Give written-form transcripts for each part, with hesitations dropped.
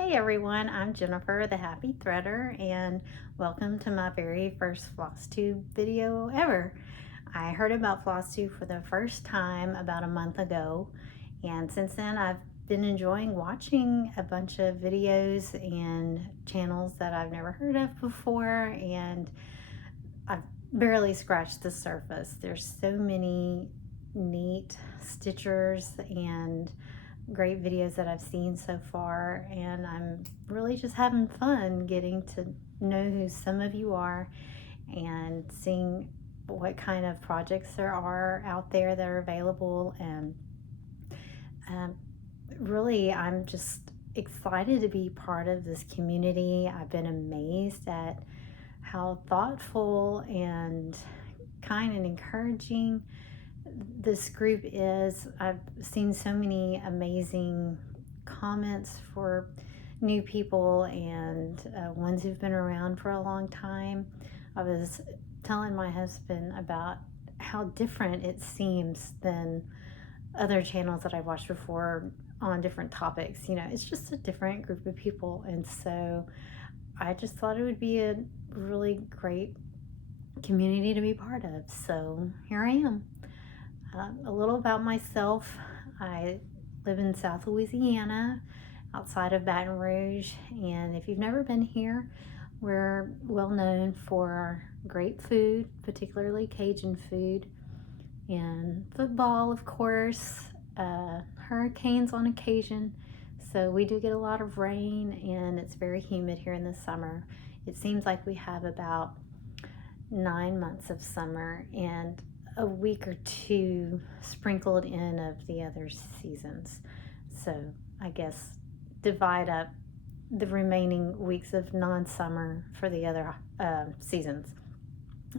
Hey everyone, I'm Jennifer, the Happy Threader, and welcome to my very first Flosstube video ever. I heard about Flosstube for the first time about a month ago, and since then I've been enjoying watching a bunch of videos and channels that I've never heard of before, and I've barely scratched the surface. There's so many neat stitchers and great videos that I've seen so far, and I'm really just having fun getting to know who some of you are and seeing what kind of projects there are out there that are available. And um, really, I'm just excited to be part of this community. I've been amazed at how thoughtful and kind and encouraging this group is. I've seen so many amazing comments for new people and ones who've been around for a long time. I was telling my husband about how different it seems than other channels that I've watched before on different topics. It's just a different group of people, and so I just thought it would be a really great community to be part of. So here I am. A little about myself. I live in South Louisiana, outside of Baton Rouge, and if you've never been here, we're well known for great food, particularly Cajun food, and football, of course, hurricanes on occasion. So we do get a lot of rain, and it's very humid here in the summer. It seems like we have about 9 months of summer and a week or two sprinkled in of the other seasons. So I guess divide up the remaining weeks of non-summer for the other seasons,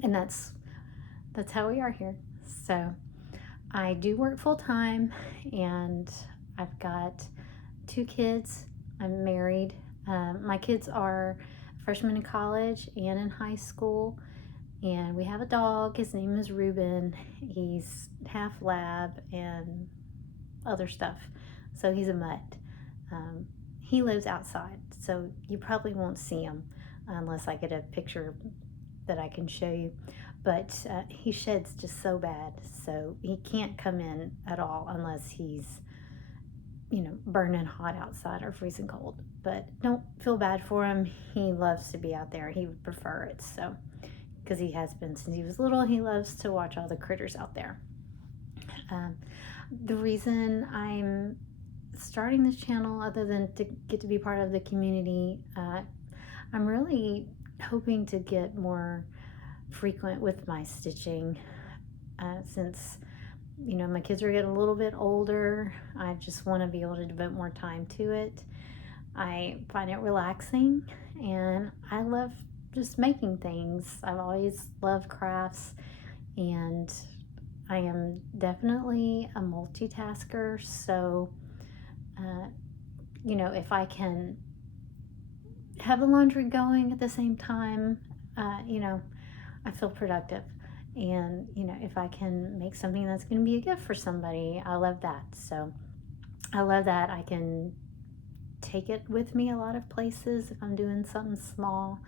and that's how we are here. So I do work full-time, and I've got 2 kids. I'm married. My kids are freshmen in college and in high school. And we have a dog. His name is Reuben. He's half lab and other stuff. So he's a mutt. He lives outside, so you probably won't see him unless I get a picture that I can show you. But he sheds just so bad, so he can't come in at all unless he's, burning hot outside or freezing cold. But don't feel bad for him. He loves to be out there. He would prefer it, so because he has been since he was little. He loves to watch all the critters out there. The reason I'm starting this channel, other than to get to be part of the community, I'm really hoping to get more frequent with my stitching. Since my kids are getting a little bit older, I just want to be able to devote more time to it. I find it relaxing, and I love just making things. I've always loved crafts, and I am definitely a multitasker. So, if I can have the laundry going at the same time, I feel productive. And, if I can make something that's going to be a gift for somebody, I love that. So I love that I can take it with me a lot of places if I'm doing something small.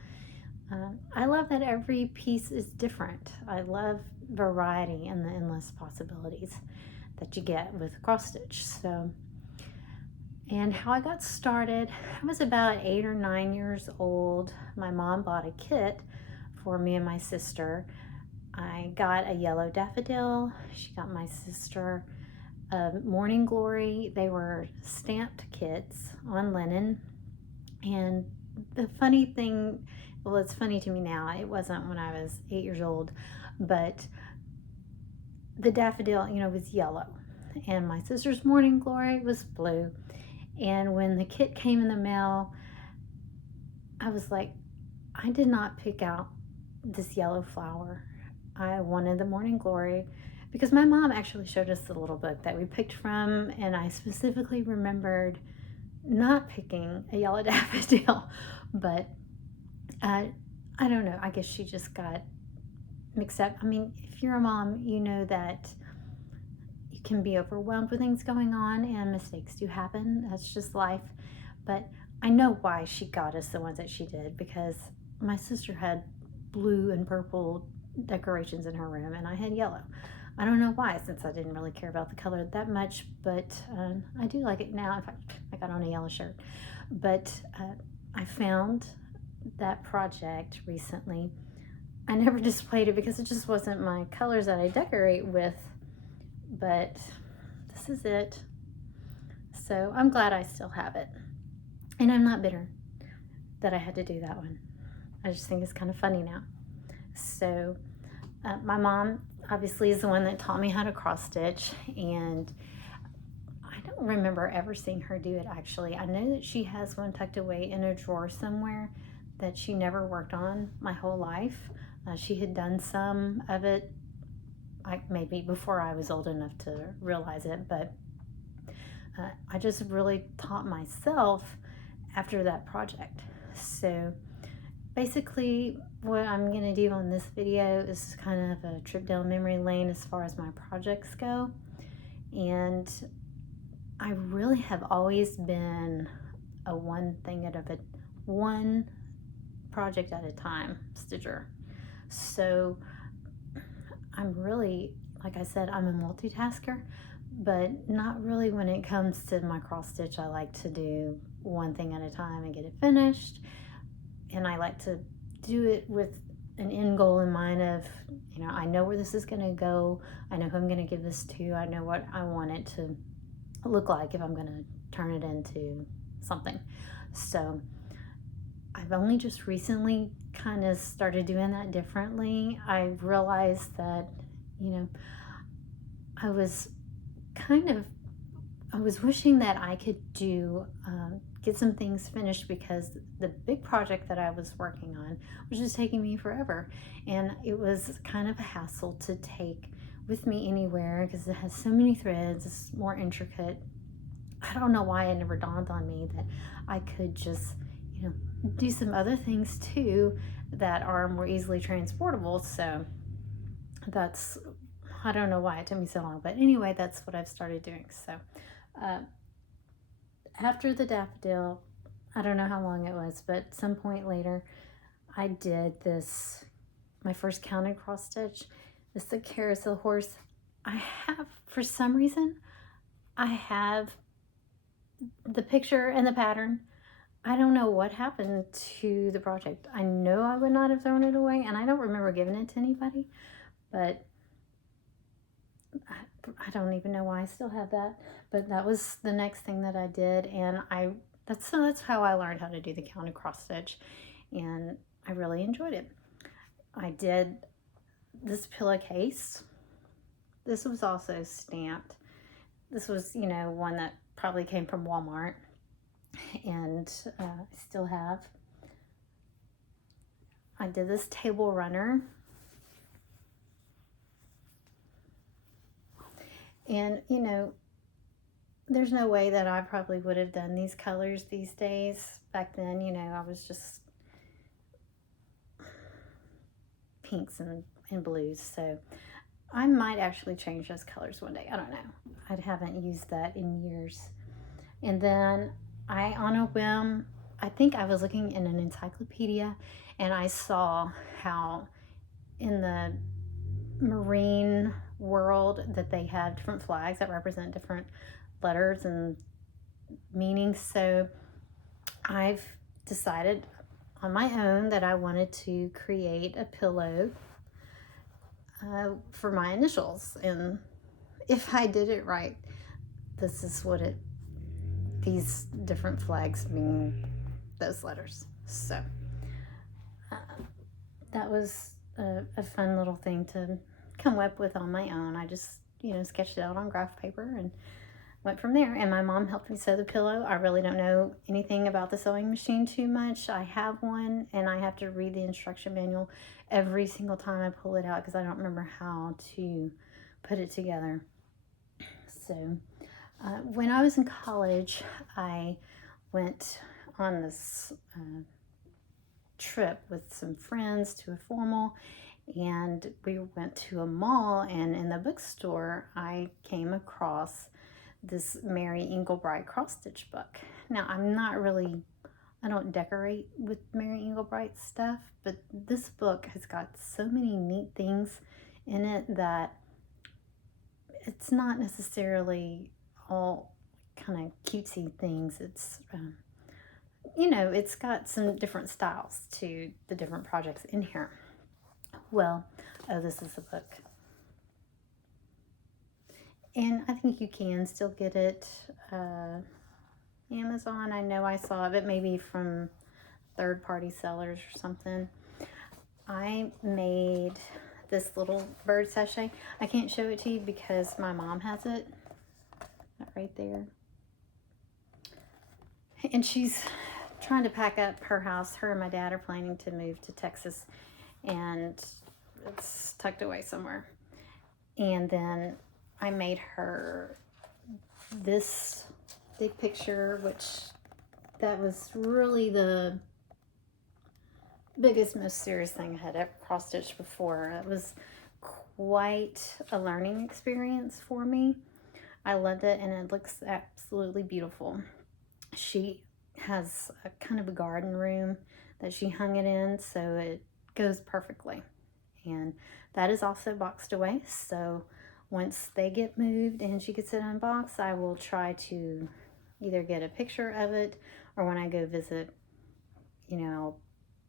I love that every piece is different. I love variety and the endless possibilities that you get with cross stitch. So, and how I got started, I was about 8 or 9 years old. My mom bought a kit for me and my sister. I got a yellow daffodil. She got my sister a morning glory. They were stamped kits on linen. And the funny thing, well, it's funny to me now. It wasn't when I was 8 years old, but the daffodil, was yellow, and my sister's morning glory was blue. And when the kit came in the mail, I was like, I did not pick out this yellow flower. I wanted the morning glory because my mom actually showed us the little book that we picked from, and I specifically remembered not picking a yellow daffodil, but I don't know. I guess she just got mixed up. I mean, if you're a mom, you know that you can be overwhelmed with things going on, and mistakes do happen. That's just life. But I know why she got us the ones that she did, because my sister had blue and purple decorations in her room and I had yellow. I don't know why, since I didn't really care about the color that much, but I do like it now. In fact, I got on a yellow shirt. But I found that project recently. I never displayed it because it just wasn't my colors that I decorate with, but this is it. So I'm glad I still have it. And I'm not bitter that I had to do that one. I just think it's kind of funny now. So my mom obviously is the one that taught me how to cross stitch, and I don't remember ever seeing her do it actually. I know that she has one tucked away in a drawer somewhere that she never worked on my whole life. She had done some of it, like maybe before I was old enough to realize it, but I just really taught myself after that project. So basically what I'm going to do on this video is kind of a trip down memory lane as far as my projects go. And I really have always been a one project at a time stitcher. So I'm really, like I said, I'm a multitasker, but not really when it comes to my cross stitch. I like to do one thing at a time and get it finished. And I like to do it with an end goal in mind of, you know, I know where this is going to go. I know who I'm going to give this to. I know what I want it to look like if I'm going to turn it into something. So I've only just recently kind of started doing that differently. I realized that, you know, I was wishing that I could get some things finished, because the big project that I was working on was just taking me forever. And it was kind of a hassle to take with me anywhere because it has so many threads, it's more intricate. I don't know why it never dawned on me that I could just, you know, do some other things too that are more easily transportable. So I don't know why it took me so long, but anyway, that's what I've started doing. So after the daffodil, I don't know how long it was, but some point later, I did my first counted cross stitch. This is the carousel horse. For some reason, I have the picture and the pattern. I don't know what happened to the project. I know I would not have thrown it away, and I don't remember giving it to anybody, but I don't even know why I still have that. But that was the next thing that I did, and that's how I learned how to do the counted cross stitch, and I really enjoyed it. I did this pillowcase. This was also stamped. This was, you know, one that probably came from Walmart, and I still have. I did this table runner. And, you know, there's no way that I probably would have done these colors these days. Back then, you know, I was just pinks and blues. So I might actually change those colors one day. I don't know. I haven't used that in years. And then on a whim, I think I was looking in an encyclopedia, and I saw how in the marine world that they have different flags that represent different letters and meanings. So I've decided on my own that I wanted to create a pillow for my initials, and if I did it right, this is what these different flags mean, those letters. So that was a fun little thing to come up with on my own. I just, you know, sketched it out on graph paper and went from there. And my mom helped me sew the pillow. I really don't know anything about the sewing machine too much. I have one, and I have to read the instruction manual every single time I pull it out because I don't remember how to put it together. So when I was in college, I went on this trip with some friends to a formal, and we went to a mall, and in the bookstore I came across this Mary Inglebright cross stitch book. Now, I'm not really I don't decorate with Mary Englebright's stuff, but this book has got so many neat things in it that it's not necessarily all kind of cutesy things. It's, it's got some different styles to the different projects in here. Well, oh, this is the book. And I think you can still get it Amazon. I know I saw it, maybe from third-party sellers or something. I made this little bird sachet. I can't show it to you because my mom has it. That right there. And she's trying to pack up her house. Her and my dad are planning to move to Texas, and it's tucked away somewhere. And then I made her this big picture, which that was really the biggest, most serious thing I had ever cross-stitched before. It was quite a learning experience for me. I loved it, and it looks absolutely beautiful. She has a kind of a garden room that she hung it in, so it goes perfectly. And that is also boxed away, so once they get moved and she gets it unboxed, I will try to either get a picture of it, or when I go visit, I'll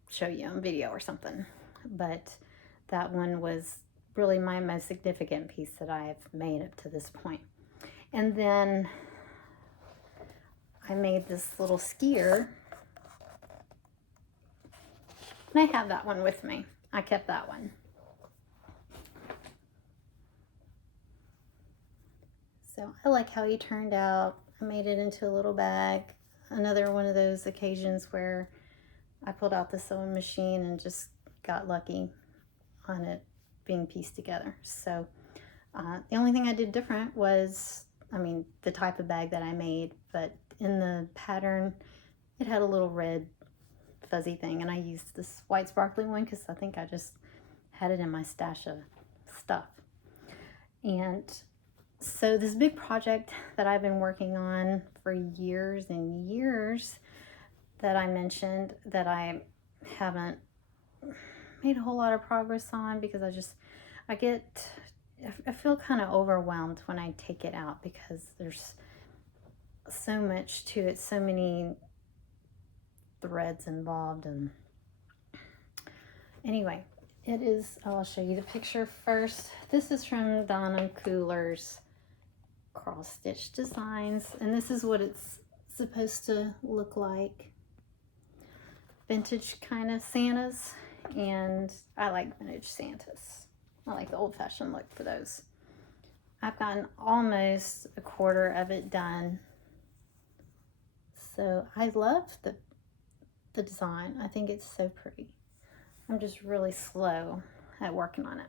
show you on video or something. But that one was really my most significant piece that I've made up to this point. And then I made this little skier, and I have that one with me. I kept that one. So I like how he turned out. I made it into a little bag. Another one of those occasions where I pulled out the sewing machine and just got lucky on it being pieced together. So the only thing I did different was, the type of bag that I made, but in the pattern, it had a little red fuzzy thing, and I used this white sparkly one because I think I just had it in my stash of stuff. And so this big project that I've been working on for years and years that I mentioned that I haven't made a whole lot of progress on because I feel kind of overwhelmed when I take it out because there's so much to it, so many threads involved. And anyway, I'll show you the picture first. This is from Donna Cooler's Cross Stitch Designs, and this is what it's supposed to look like. Vintage kind of Santas, and I like vintage Santas. I like the old-fashioned look for those. I've gotten almost a quarter of it done. So I love the design. I think it's so pretty. I'm just really slow at working on it.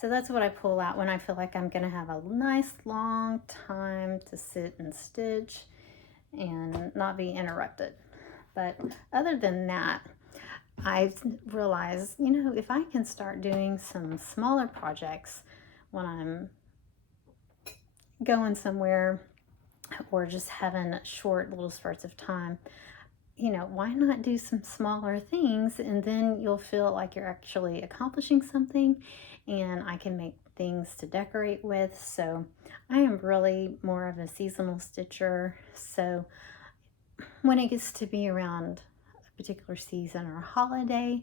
So that's what I pull out when I feel like I'm gonna have a nice long time to sit and stitch and not be interrupted. But other than that, I've realized, if I can start doing some smaller projects when I'm going somewhere or just having short little spurts of time, why not do some smaller things, and then you'll feel like you're actually accomplishing something, and I can make things to decorate with. So I am really more of a seasonal stitcher. So when it gets to be around a particular season or a holiday,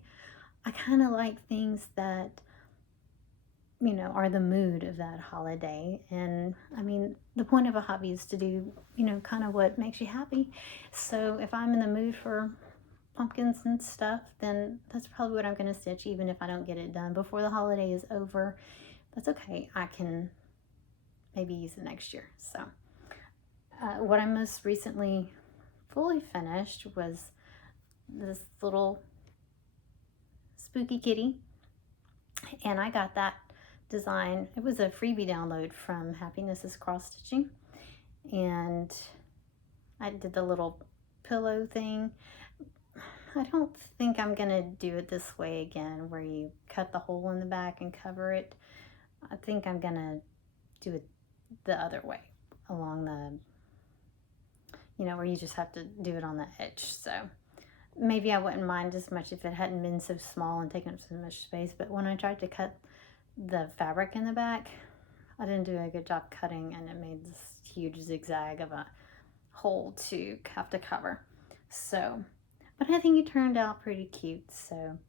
I kind of like things that are the mood of that holiday. And the point of a hobby is to do kind of what makes you happy. So if I'm in the mood for pumpkins and stuff, then that's probably what I'm going to stitch, even if I don't get it done before the holiday is over. That's okay. I can maybe use it next year. So what I most recently fully finished was this little spooky kitty, and I got that design. It was a freebie download from Happiness is Cross Stitching, and I did the little pillow thing. I don't think I'm gonna do it this way again, where you cut the hole in the back and cover it. I think I'm gonna do it the other way, along the, you know, where you just have to do it on the edge. So maybe I wouldn't mind as much if it hadn't been so small and taken up so much space. But when I tried to cut the fabric in the back, I didn't do a good job cutting, and it made this huge zigzag of a hole to have to cover. So, but I think it turned out pretty cute. So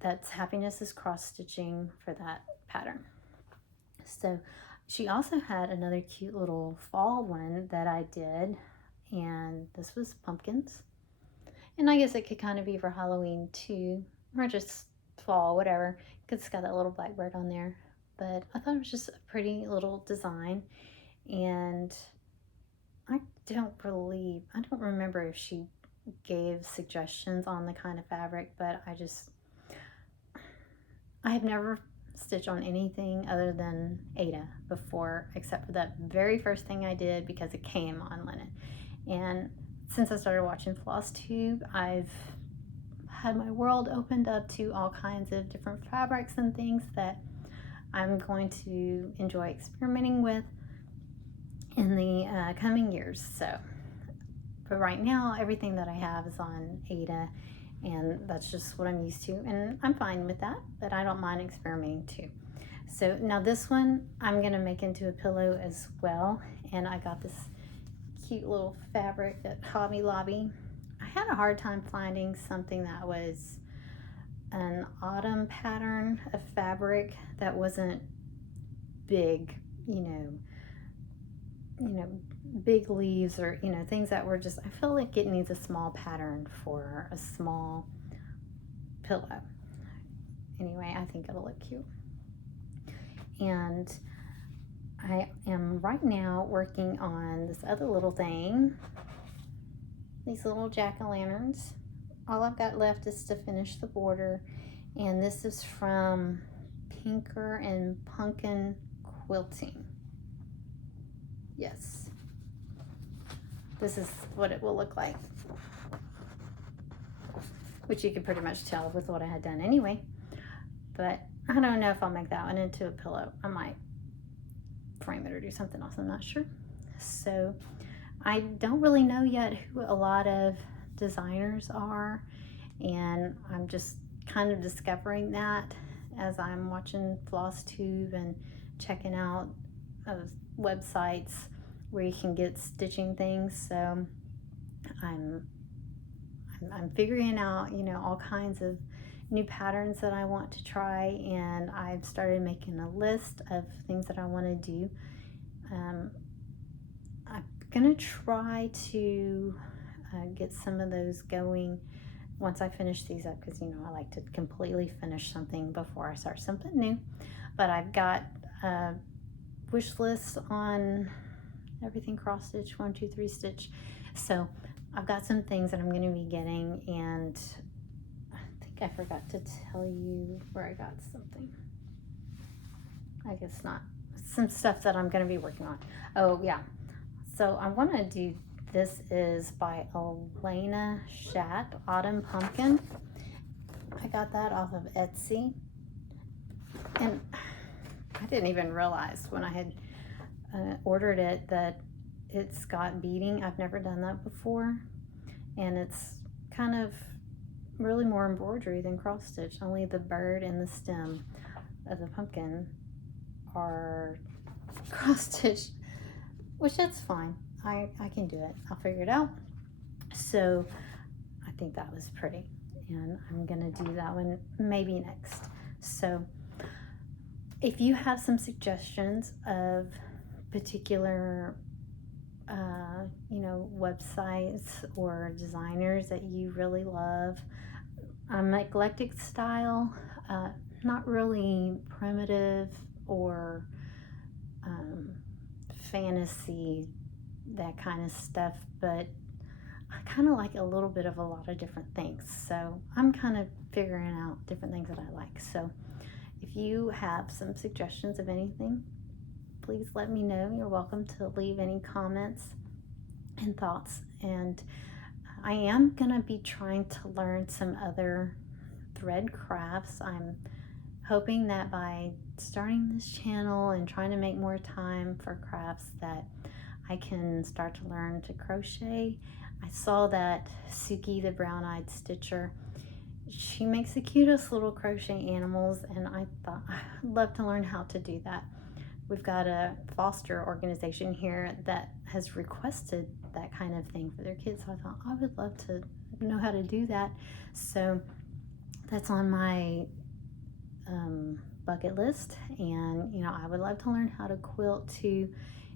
that's Happiness is cross stitching for that pattern. So she also had another cute little fall one that I did, and this was pumpkins. And I guess it could kind of be for Halloween too, or just fall, whatever, because it's got that little blackbird on there. But I thought it was just a pretty little design, and I don't remember if she gave suggestions on the kind of fabric, but I have never stitched on anything other than Aida before, except for that very first thing I did because it came on linen. And since I started watching Flosstube, I've had my world opened up to all kinds of different fabrics and things that I'm going to enjoy experimenting with in the coming years. So, but right now, everything that I have is on Aida, and that's just what I'm used to, and I'm fine with that, but I don't mind experimenting too. So now this one I'm gonna make into a pillow as well, and I got this cute little fabric at Hobby Lobby. I had a hard time finding something that was an autumn pattern of fabric that wasn't big, big leaves, or things that were just, I feel like it needs a small pattern for a small pillow. Anyway, I think it'll look cute. And I am right now working on this other little thing, these little jack-o'-lanterns. All I've got left is to finish the border, and this is from Pinker and Pumpkin Quilting. Yes, this is what it will look like, which you can pretty much tell with what I had done anyway. But I don't know if I'll make that one into a pillow. I might frame it or do something else, I'm not sure. So I don't really know yet who a lot of designers are, and I'm just kind of discovering that as I'm watching Flosstube and checking out websites where you can get stitching things. So I'm figuring out, all kinds of new patterns that I want to try, and I've started making a list of things that I want to do. I'm gonna try to get some of those going once I finish these up, because I like to completely finish something before I start something new. But I've got wish lists on everything cross stitch, 1, 2, 3 stitch. So I've got some things that I'm going to be getting, and I think I forgot to tell you where I got something. I guess not. Some stuff that I'm going to be working on. Oh yeah, so I want to do, this is by Elena Schatt, Autumn Pumpkin. I got that off of Etsy, and I didn't even realize when I had ordered it that it's got beading. I've never done that before, and it's kind of really more embroidery than cross stitch. Only the bird and the stem of the pumpkin are cross stitched, which that's fine. I can do it. I'll figure it out. So I think that was pretty, and I'm gonna do that one maybe next. So if you have some suggestions of particular websites or designers that you really love, eclectic style, not really primitive or fantasy, that kind of stuff, but I kind of like a little bit of a lot of different things. So I'm kind of figuring out different things that I like. So if you have some suggestions of anything, please let me know. You're welcome to leave any comments and thoughts. And I am gonna be trying to learn some other thread crafts. I'm hoping that by starting this channel and trying to make more time for crafts, that I can start to learn to crochet. I saw that Suki, the brown-eyed stitcher, she makes the cutest little crochet animals, and I thought I'd love to learn how to do that. We've got a foster organization here that has requested that kind of thing for their kids, so I thought I would love to know how to do that. So that's on my bucket list, and I would love to learn how to quilt too,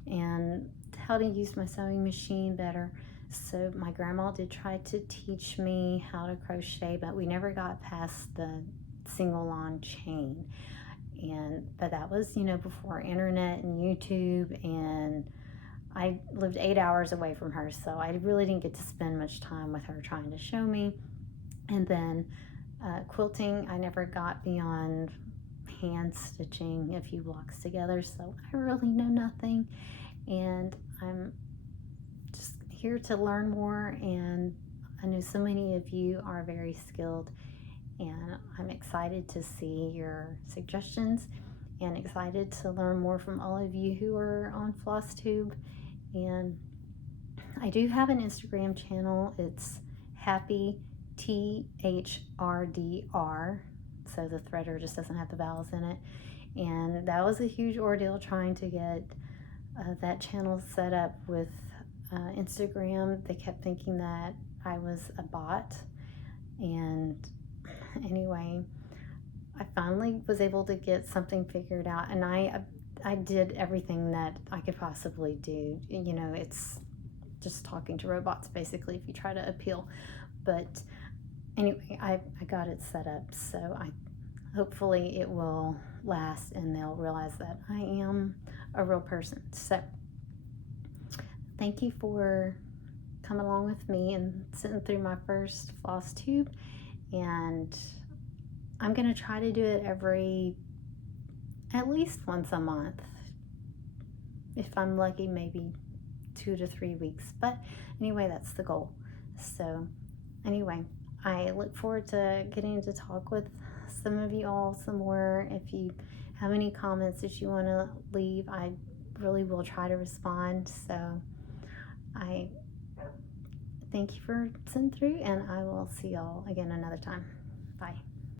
and how to use my sewing machine better. So my grandma did try to teach me how to crochet, but we never got past the single long chain. But that was before internet and YouTube, and I lived 8 hours away from her, so I really didn't get to spend much time with her trying to show me. And then quilting, I never got beyond hand stitching a few blocks together, so I really know nothing, and I'm just here to learn more. And I know so many of you are very skilled, and I'm excited to see your suggestions and excited to learn more from all of you who are on Flosstube. And I do have an Instagram channel. It's Happy THRDR, so the threader just doesn't have the vowels in it. And that was a huge ordeal trying to get that channel set up with Instagram. They kept thinking that I was a bot, and anyway, I finally was able to get something figured out, and I did everything that I could possibly do. It's just talking to robots basically if you try to appeal. But anyway, I got it set up, so hopefully it will last and they'll realize that I am a real person. So thank you for coming along with me and sitting through my first Flosstube, and I'm gonna try to do it at least once a month. If I'm lucky, maybe 2 to 3 weeks. But anyway, that's the goal. So anyway, I look forward to getting to talk with some of you all some more. If you have any comments that you want to leave, I really will try to respond. So I thank you for sitting through, and I will see y'all again another time. Bye.